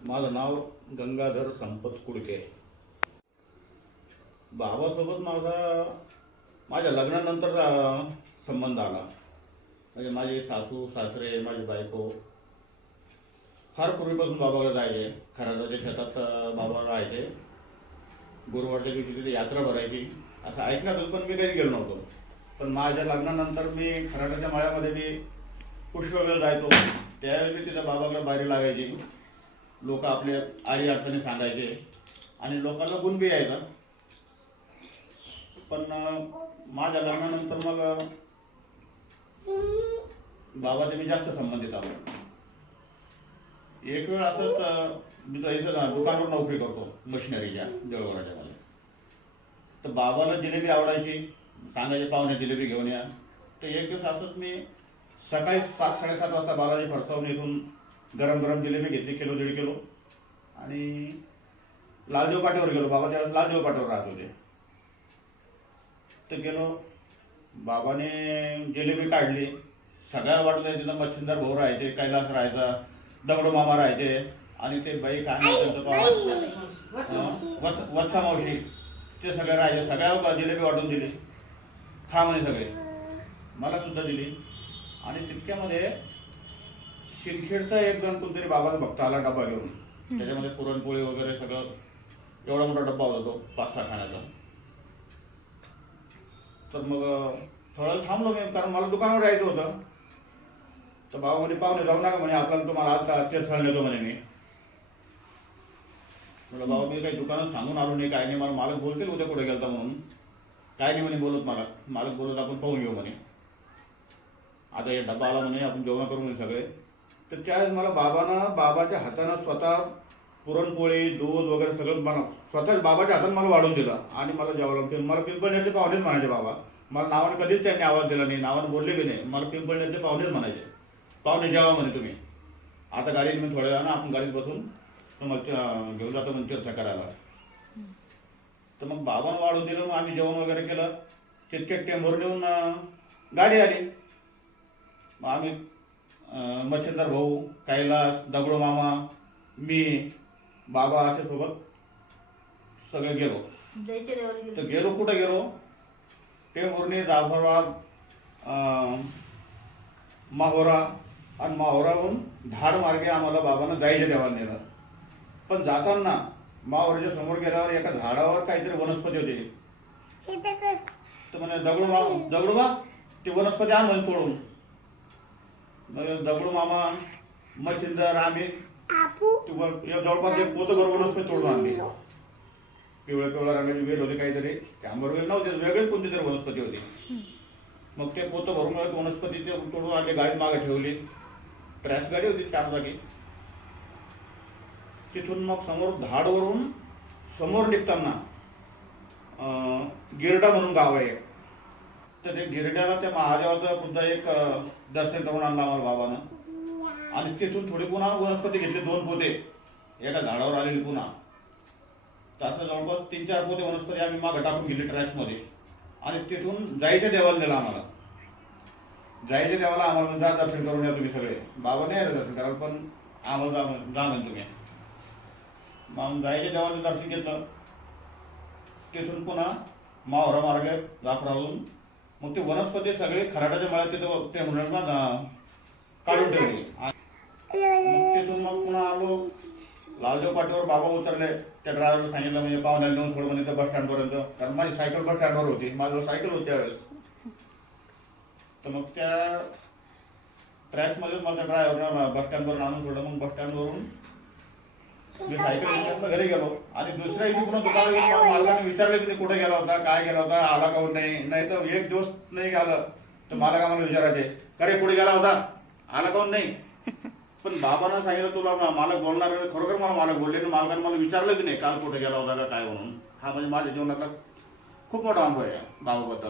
माझं नाव गंगाधर संपत कुडके. बाबासोबत माझ्या लग्नानंतर संबंध आला. म्हणजे माझे सासू सासरे माझी बायको फार पूर्वीपासून बाबाकडे जायचे. खराडाच्या शेतात बाबा राहायचे. गुरुवारच्या दिवशी तिथे यात्रा भरायची असं ऐकण्यात होतं, पण मी कधी गेलो नव्हतो. पण माझ्या लग्नानंतर मी खराडाच्या माळ्यामध्ये मी पुष्कळ जायचो. त्यावेळी मी तिथं बाबाकडे बाहेर लागायची. लोक आपले आडी अडचणी सांगायचे आणि लोकांना गुण बी यायचा. पण माझ्या लग्नानंतर मग बाबाचे मी जास्त संबंधित आलो. एक वेळ असंच मी तर इथं दुकानावर नोकरी करतो मशिनरीच्या जळगावच्या मध्ये. तर बाबाला जिलेबी आवडायची, सांगायचे पाहुणे जिलेबी घेऊन या. तर एक दिवस असंच मी सकाळी 7-7:30 वाजता बालाजी फडसावून इथून गरम गरम जिलेबी घेतली, किलो 1.5 किलो, आणि लालदेव पाट्यावर गेलो. बाबा त्यावेळेस लालदेव पाट्यावर राहत होते. तर गेलो, बाबाने जिलेबी काढली. सगळ्या वाटलं तिथं मच्छिंदर भाऊ राहायचे, कैलास राहायचा, दगडू मामा राहायचे, आणि ते बाई काय वत्सा मावशी, ते सगळे राहायचे. सगळ्या जिलेबी वाटून दिली. खा म्हणे सगळे, मला सुद्धा दिली. आणि तितक्यामध्ये शिंदखेडचा एक जण कोणतरी बाबाचा भक्त आला डबा घेऊन. त्याच्यामध्ये पुरणपोळी वगैरे सगळं, एवढा मोठा डब्बा होता तो 5-6 खाण्याचा. तर मग थोडं थांबलो मी, कारण मला दुकानावर राहायचं होतं. तर बाबा म्हणे पाहुणे जाऊ नका म्हणे, आपल्याला तुम्हाला आज तीर्थस्थळ नेतो म्हणे. मी म्हटलं बाबा मी काही दुकानात सांगून आलो नाही, काय नाही. मला मालक बोलतील उद्या कुठे गेलता म्हणून. काय नाही म्हणे बोलत, मालक बोलत आपण पाहून घेऊ म्हणे. आता हे डब्बा आला म्हणे, आपण जेवण करू म्हणे सगळे. तर त्यावेळेस मला बाबाच्या हातानं स्वतः पुरणपोळी दूध वगैरे सगळं मला स्वतःच बाबाच्या हातानं मला वाढून दिलं. आणि मला जेवायला मला पिंपळनेरचे पाहुणेच म्हणायचे बाबा. मला नावाने कधीच त्यांनी आवाज दिला नाही, नावाने बोलले बी नाही. मला पिंपळनेरचे पाहुणेच म्हणायचे, पाहुणे जेवा म्हणे तुम्ही. आता गाडीत मी थोड्या वेळानं आपण गाडीत बसून मग घेऊन जातो म्हणजे तीर्थ करायला. तर मग बाबानं वाढून दिलं. मग आम्ही जेवण वगैरे केलं. तितक्या टेंभूर नेऊन गाडी आली. मग आम्ही मच्छिंदर भाऊ, कैलास, दगडू मामा, मी, बाबा असे सोबत सगळे गेलो. तर गेलो कुठं गेलो, टेंभुर्णी, जाफराबाद, माहोरा, आणि माहोराहून धाड मार्गे आम्हाला बाबांना जायच्या देवाला नेलं. पण जाताना माहोरच्या समोर गेल्यावर एका झाडावर काहीतरी वनस्पती होती. तर म्हणे दगडूबा ती वनस्पती आण म्हणे तोडून. दगडू मामा, मच्छिंदर, आम्ही जवळपास एक पोतभर वनस्पती तोडून आणली. पिवळ्या रंगाची वेल होती काहीतरी, त्यावर वेल नव्हते, वेगळीच कोणती तरी वनस्पती होती. मग ते पोतं भरून वनस्पती ते तोडून आणली, गाडीत मागे ठेवली. क्रॅश गाडी होती 4 चाकी. तिथून मग समोर धाडवरून समोर निघताना गिरडा म्हणून गाव आहे. तर ते गिरड्याला त्या महादेवाचं सुद्धा एक दर्शन करून आणलं आम्हाला बाबानं. आणि तिथून थोडी पुन्हा वनस्पती घेतली, 2 पोते एका झाडावर आलेली पुन्हा. तर असं जवळपास 3-4 पोते वनस्पती आम्ही मागं टाकून गेली ट्रॅक्समध्ये. आणि तिथून जायच्या देवाला नेलं आम्हाला. जायच्या देवाला आम्हाला जा दर्शन करून या तुम्ही सगळे. बाबा नाही आले दर्शन करायला, पण आम्हाला जा म्हणे तुम्ही. मग जायच्या देवाचं दर्शन घेतलं. तिथून पुन्हा माहोरा मार्ग जाफराहून मग ते वनस्पती सगळे खराटाच्या मळ्यात तिथं ते म्हणून काढून ठेवली. तिथून मग पुन्हा आलो लालदेव पाटीवर. बाबा उतरले. त्या ड्रायव्हरला सांगितलं म्हणजे पाहुण्याला नेऊन सोड म्हणजे बस स्टँडपर्यंत, कारण माझी सायकल बस स्टँडवर होती. माझं सायकल होती त्यावेळेस. तर मग त्या ट्रॅक्समध्ये मला ड्रायव्हरनं बस स्टँडवरून आणून सोडलं. मग बस स्टँडवरून मी सायकल घरी गेलो. आणि दुसऱ्या दिवशी पुन्हा दुकानात मालकाने विचारले की कुठे गेला होता, काय गेला होता, आला काहून नाही. तर 1 दिवस नाही आलं तर मालक आम्हाला विचारायचे, अरे कुठे गेला होता, आला काहून नाही. पण बाबांना सांगितलं तुला मालक बोलणार. खरोखर मला मालक बोलले. मालकाने मला विचारलं की नाही काल कुठे गेला होता का काय म्हणून. हा म्हणजे माझ्या जीवनातला खूप मोठा अनुभव आहे बाबाबद्दल.